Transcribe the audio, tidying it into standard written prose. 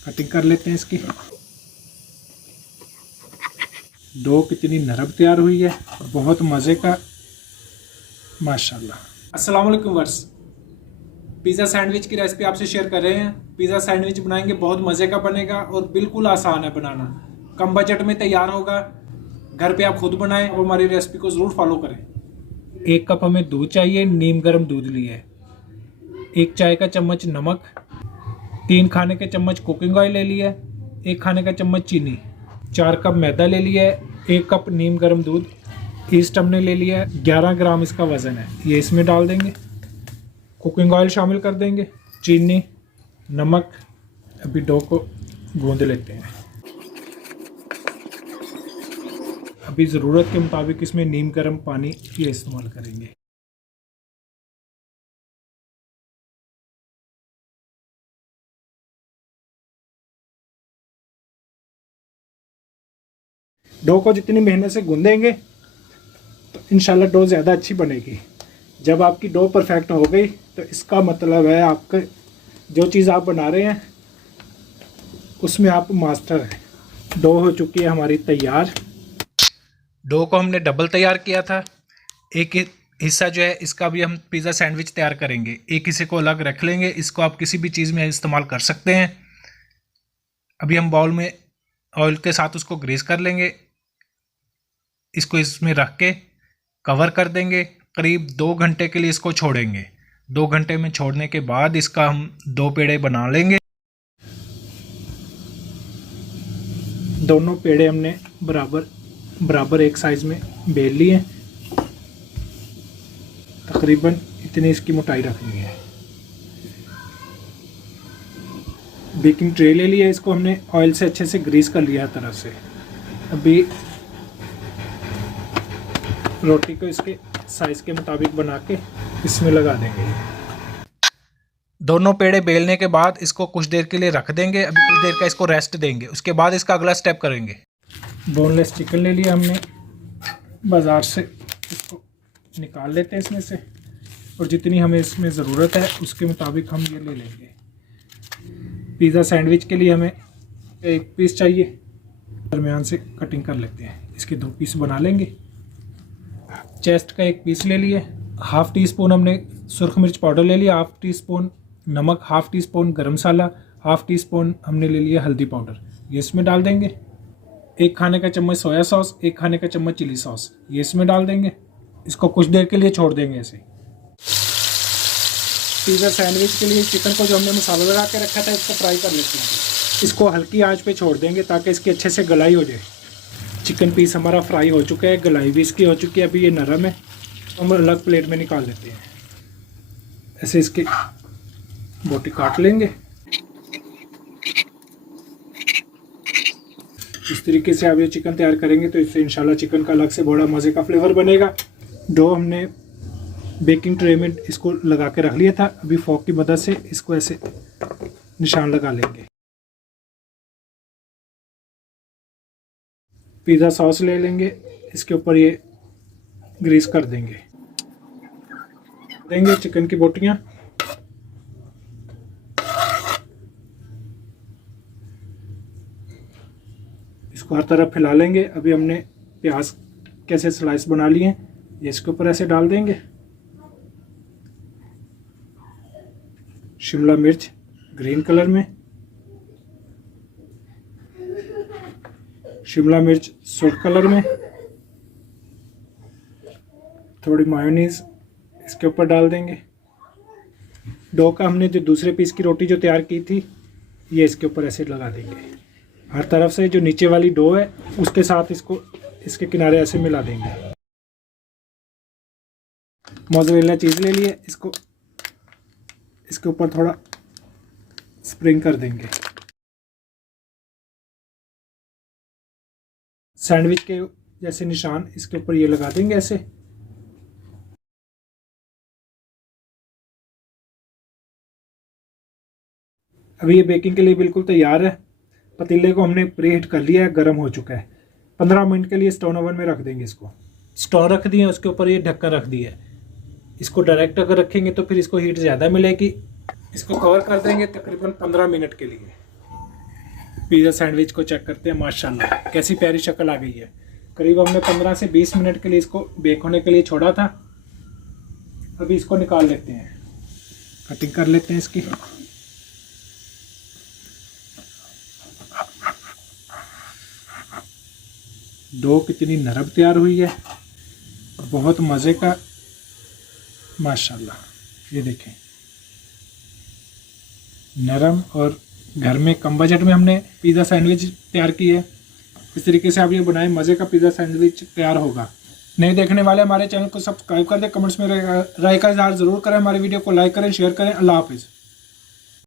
Cutting कर लेते हैं इसकी। डो कितनी नरम तैयार हुई है, बहुत मज़े का, माशाल्लाह। अस्सलाम वालेकुम वर्स, पिज़्ज़ा सैंडविच की रेसिपी आपसे शेयर कर रहे हैं। पिज़्ज़ा सैंडविच बनाएंगे, बहुत मज़े का बनेगा और बिल्कुल आसान है बनाना, कम बजट में तैयार होगा। घर पे आप खुद बनाएं और हमारी रेसिपी को ज़रूर फॉलो करें। 1 कप हमें दूध चाहिए, नीम गर्म दूध लिया है। 1 चाय का चम्मच नमक, 3 खाने के चम्मच कुकिंग ऑयल ले लिया है। 1 खाने का चम्मच चीनी, 4 कप मैदा ले लिया है। 1 कप नीम गर्म दूध, ईस्ट हमने ले लिया है। 11 ग्राम इसका वज़न है, ये इसमें डाल देंगे। कुकिंग ऑयल शामिल कर देंगे, चीनी, नमक। अभी डो को गूंद लेते हैं। अभी ज़रूरत के मुताबिक इसमें नीम गर्म पानी ये इस्तेमाल करेंगे। डो को जितनी मेहनत से गूंदेंगे तो इंशाल्लाह डो ज़्यादा अच्छी बनेगी। जब आपकी डो परफेक्ट हो गई तो इसका मतलब है आपका जो चीज़ आप बना रहे हैं उसमें आप मास्टर हैं। डो हो चुकी है हमारी तैयार। डो को हमने डबल तैयार किया था। एक हिस्सा जो है इसका भी हम पिज़्ज़ा सैंडविच तैयार करेंगे, एक हिस्से को अलग रख लेंगे। इसको आप किसी भी चीज़ में इस्तेमाल कर सकते हैं। अभी हम बाउल में ऑयल के साथ उसको ग्रीस कर लेंगे। इसको इसमें रख के कवर कर देंगे। करीब 2 घंटे के लिए इसको छोड़ेंगे। 2 घंटे में छोड़ने के बाद इसका हम 2 पेड़े बना लेंगे। दोनों पेड़े हमने बराबर एक साइज में बेल लिए। तकरीबन इतनी इसकी मोटाई रखनी है। बेकिंग ट्रे ले लिया, इसको हमने ऑयल से अच्छे से ग्रीस कर लिया है तरफ से। अभी रोटी को इसके साइज के मुताबिक बना के इसमें लगा देंगे। दोनों पेड़े बेलने के बाद इसको कुछ देर के लिए रख देंगे। अभी कुछ देर का इसको रेस्ट देंगे, उसके बाद इसका अगला स्टेप करेंगे। बोनलेस चिकन ले लिया हमने बाज़ार से, इसको निकाल लेते हैं इसमें से और जितनी हमें इसमें ज़रूरत है उसके मुताबिक हम ये ले लेंगे। पिज़्ज़ा सैंडविच के लिए हमें 1 पीस चाहिए, दरमियान से कटिंग कर लेते हैं। इसके 2 पीस बना लेंगे। चेस्ट का 1 पीस ले लिए। ½ टी स्पून हमने सुरख मिर्च पाउडर ले लिया, ½ टी स्पून नमक, ½ टी स्पून गरम मसाला, ½ टी स्पून हमने ले लिया हल्दी पाउडर, ये इसमें डाल देंगे। 1 खाने का चम्मच सोया सॉस, 1 खाने का चम्मच चिली सॉस, ये इसमें डाल देंगे। इसको कुछ देर के लिए छोड़ देंगे ऐसे। पिज़्ज़ा सैंडविच के लिए चिकन को जो हमने मसाला लगा के रखा था इसको फ्राई कर लेते हैं। इसको हल्की आंच पे छोड़ देंगे ताकि इसकी अच्छे से गलाई हो जाए। चिकन पीस हमारा फ्राई हो चुका है, गलाई भी इसकी हो चुकी है। अभी ये नरम है, हम अलग प्लेट में निकाल लेते हैं। ऐसे इसकी बोटी काट लेंगे। इस तरीके से आप ये चिकन तैयार करेंगे तो इससे इंशाल्लाह चिकन का अलग से बड़ा मज़े का फ्लेवर बनेगा। डो हमने बेकिंग ट्रे में इसको लगा के रख लिया था। अभी फोक की मदद से इसको ऐसे निशान लगा लेंगे। पिज़्ज़ा सॉस ले लेंगे, इसके ऊपर ये ग्रीस कर देंगे चिकन की बोटियां। इसको हर तरफ फैला लेंगे। अभी हमने प्याज कैसे स्लाइस बना लिए हैं, ये इसके ऊपर ऐसे डाल देंगे। शिमला मिर्च ग्रीन कलर में, शिमला मिर्च सुर्ख कलर में, थोड़ी मायोनीज इसके ऊपर डाल देंगे। डो का हमने जो दूसरे पीस की रोटी जो तैयार की थी ये इसके ऊपर ऐसे लगा देंगे। हर तरफ से जो नीचे वाली डो है उसके साथ इसको इसके किनारे ऐसे मिला देंगे। मोज़रेला चीज़ ले लिए, इसको इसके ऊपर थोड़ा स्प्रिंग कर देंगे। सैंडविच के जैसे निशान इसके ऊपर ये लगा देंगे ऐसे। अभी ये बेकिंग के लिए बिल्कुल तैयार है। पतीले को हमने प्रीहीट कर लिया है, गर्म हो चुका है। 15 मिनट के लिए स्टोव ओवन में रख देंगे। इसको स्टोव रख दिए, उसके ऊपर ये ढक्कन रख दिया है। इसको डायरेक्ट अगर रखेंगे तो फिर इसको हीट ज़्यादा मिलेगी। इसको कवर कर देंगे तकरीबन 15 मिनट के लिए। पिज़्ज़ा सैंडविच को चेक करते हैं। माशाल्लाह कैसी प्यारी शक्ल आ गई है। करीब हमने 15 से 20 मिनट के लिए इसको बेक होने के लिए छोड़ा था। अभी इसको निकाल लेते हैं, कटिंग कर लेते हैं इसकी। डो कितनी नरम तैयार हुई है, बहुत मज़े का। माशाल्लाह ये देखें, नरम और घर में कम बजट में हमने पिज़्ज़ा सैंडविच तैयार की है। इस तरीके से आप ये बनाएं, मज़े का पिज़्ज़ा सैंडविच तैयार होगा। नए देखने वाले हमारे चैनल को सब्सक्राइब कर दें, कमेंट्स में राय का इजहार ज़रूर करें, हमारी वीडियो को लाइक करें, शेयर करें। अल्लाह हाफिज़।